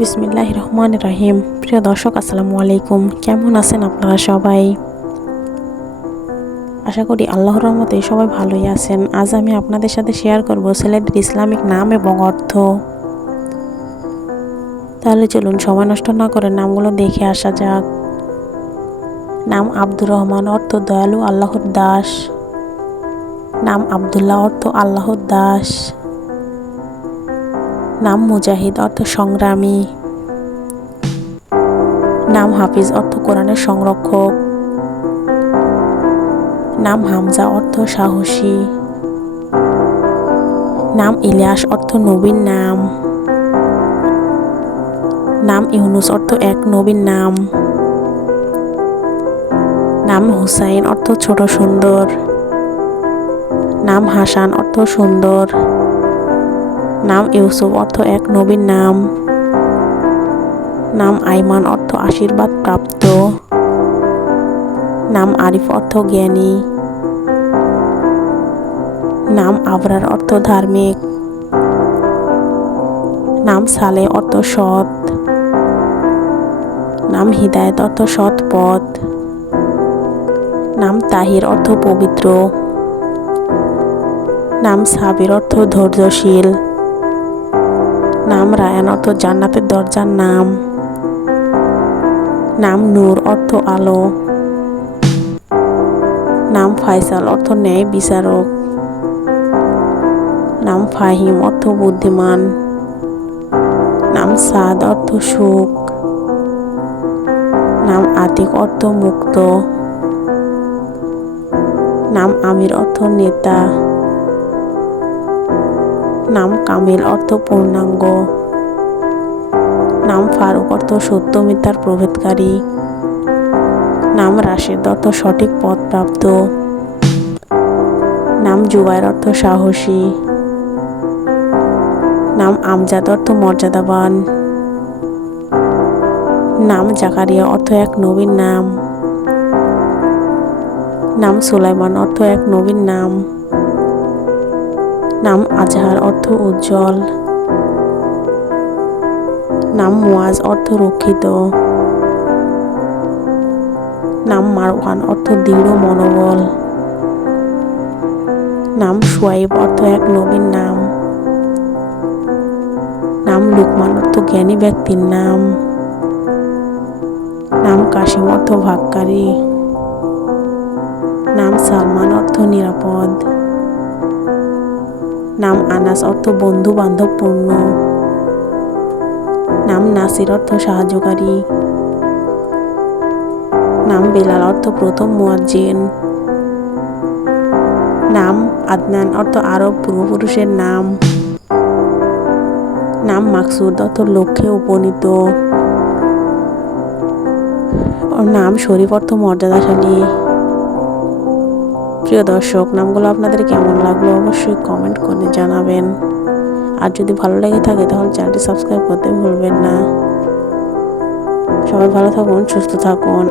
বিসমিল্লাহ রহমান রাহিম প্রিয় দর্শক, আসসালামু আলাইকুম। কেমন আছেন আপনারা সবাই? আশা করি আল্লাহর রহমতে সবাই ভালোই আছেন। আজ আমি আপনাদের সাথে শেয়ার করব ছেলেদের ইসলামিক নাম এবং অর্থ। তাহলে চলুন, সময় নষ্ট না করে নামগুলো দেখে আসা যাক। নাম আব্দুর রহমান, অর্থ দয়ালু, আল্লাহর দাস। নাম আবদুল্লাহ, অর্থ আল্লাহর দাস। নাম মুজাহিদ, অর্থ সংগ্রামী। নাম হাফিজ, অর্থ কোরআনের সংরক্ষক। নাম হামজা, অর্থ সাহসী। নাম ইলিয়াস, অর্থ নবীন নাম। নাম ইউনুস, অর্থ এক নবীন নাম। নাম হুসাইন, অর্থ ছোট সুন্দর। নাম হাসান, অর্থ সুন্দর। নাম ইউসুফ অর্থ এক নবীন নাম। নাম আইমান অর্থ আশীর্বাদ প্রাপ্ত। নাম আরিফ অর্থ জ্ঞানী। নাম আবরার অর্থ ধার্মিক। নাম সালে অর্থ সৎ। নাম হিদায়ত অর্থ সৎ পথ। নাম তাহির অর্থ পবিত্র। নাম সাবির অর্থ ধৈর্যশীল। নাম রায়ান, অর্থ জান্নাতের দরজার নাম। নাম নূর, অর্থ আলো। নাম ফাইসাল, অর্থ ন্যায় বিচারক। নাম ফাহিম, অর্থ বুদ্ধিমান। নাম সাদ, অর্থ সুখ। নাম আতিক, অর্থ মুক্ত। নাম আমির, অর্থ নেতা। নাম কামিল অর্থ পূর্ণাঙ্গ। নাম ফারুক অর্থ সত্য মিথ্যার প্রভেদকারী। নাম রাশেদ অর্থ সঠিক পথ প্রাপ্ত নাম জুবাইর অর্থ সাহসী। নাম আমজাদ অর্থ মর্যাদাবান। নাম জাকারিয়া অর্থ এক নবীন নাম। নাম সুলাইমান অর্থ এক নবীন নাম। নাম আজহার, অর্থ উজ্জ্বল। নাম মুয়াজ, অর্থ রক্ষিত। নাম মারওয়ান, অর্থ দৃঢ় মনোবল। নাম সুয়াইব অর্থ এক নবীন নাম। নাম লুকমান, অর্থ জ্ঞানী ব্যক্তির নাম। নাম কাশিম অর্থ ভাগকারী নাম সালমান, অর্থ নিরাপদ। নাম আনাস অর্থ বন্ধু বান্ধবপূর্ণ নাম নাসির অর্থ সাহায্যকারী। নাম বেলাল অর্থ প্রথম মুয়াজ্জিন। নাম আদনান অর্থ আরব পূর্বপুরুষের নাম। নাম মাকসুদ অর্থ লক্ষ্যে উপনীত। নাম শরীফ অর্থ মর্যাদাশালী। প্রিয় দর্শক, নামগুলো আপনাদের কেমন লাগল অবশ্যই কমেন্ট করে জানাবেন। আর যদি ভালো লেগে থাকে তাহলে চ্যানেলটি সাবস্ক্রাইব করতে ভুলবেন না। সবাই ভালো থাকুন, সুস্থ থাকুন।